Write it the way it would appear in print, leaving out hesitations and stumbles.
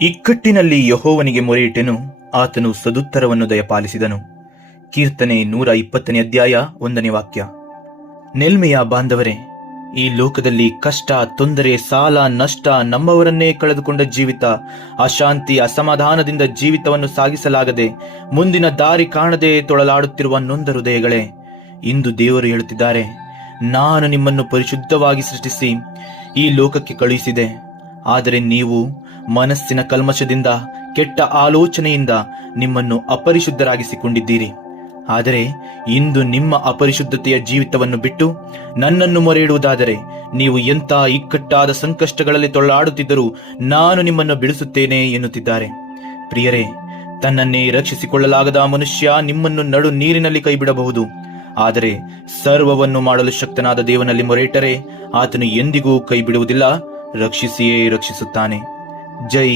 ಇಕ್ಕಟ್ಟಿನಲ್ಲಿ ಯೆಹೋವನಿಗೆ ಮೊರೆಯಿಟ್ಟೆನು, ಆತನು ಸದುತ್ತರವನ್ನು ದಯಪಾಲಿಸಿದನು. ಕೀರ್ತನೆ 120ನೇ ಅಧ್ಯಾಯ 1ನೇ ವಾಕ್ಯ. ನೆಲ್ಮೆಯ ಬಾಂಧವರೇ, ಈ ಲೋಕದಲ್ಲಿ ಕಷ್ಟ, ತೊಂದರೆ, ಸಾಲ, ನಷ್ಟ, ನಮ್ಮವರನ್ನೇ ಕಳೆದುಕೊಂಡ ಜೀವಿತ, ಅಶಾಂತಿ, ಅಸಮಾಧಾನದಿಂದ ಜೀವಿತವನ್ನು ಸಾಗಿಸಲಾಗದೆ ಮುಂದಿನ ದಾರಿ ಕಾಣದೆ ತೊಳಲಾಡುತ್ತಿರುವ ನೊಂದ ಹೃದಯಗಳೇ, ಇಂದು ದೇವರು ಹೇಳುತ್ತಿದ್ದಾರೆ, ನಾನು ನಿಮ್ಮನ್ನು ಪರಿಶುದ್ಧವಾಗಿ ಸೃಷ್ಟಿಸಿ ಈ ಲೋಕಕ್ಕೆ ಕಳುಹಿಸಿದೆ. ಆದರೆ ನೀವು ಮನಸ್ಸಿನ ಕಲ್ಮಶದಿಂದ, ಕೆಟ್ಟ ಆಲೋಚನೆಯಿಂದ ನಿಮ್ಮನ್ನು ಅಪರಿಶುದ್ಧರಾಗಿಸಿಕೊಂಡಿದ್ದೀರಿ. ಆದರೆ ಇಂದು ನಿಮ್ಮ ಅಪರಿಶುದ್ಧತೆಯ ಜೀವಿತವನ್ನು ಬಿಟ್ಟು ನನ್ನನ್ನು ಮೊರೆಯಿಡುವುದಾದರೆ, ನೀವು ಎಂಥ ಇಕ್ಕಟ್ಟಾದ ಸಂಕಷ್ಟಗಳಲ್ಲಿ ತೊಳಲಾಡುತ್ತಿದ್ದರೂ ನಾನು ನಿಮ್ಮನ್ನು ಬಿಡಿಸುತ್ತೇನೆ ಎನ್ನುತ್ತಿದ್ದಾರೆ. ಪ್ರಿಯರೇ, ತನ್ನನ್ನೇ ರಕ್ಷಿಸಿಕೊಳ್ಳಲಾಗದ ಮನುಷ್ಯ ನಿಮ್ಮನ್ನು ನಡು ನೀರಿನಲ್ಲಿ ಕೈಬಿಡಬಹುದು. ಆದರೆ ಸರ್ವವನ್ನು ಮಾಡಲು ಶಕ್ತನಾದ ದೇವನಲ್ಲಿ ಮೊರೆಯಿಟ್ಟರೆ ಆತನು ಎಂದಿಗೂ ಕೈ ಬಿಡುವುದಿಲ್ಲ, ರಕ್ಷಿಸಿಯೇ ರಕ್ಷಿಸುತ್ತಾನೆ. ಜೈ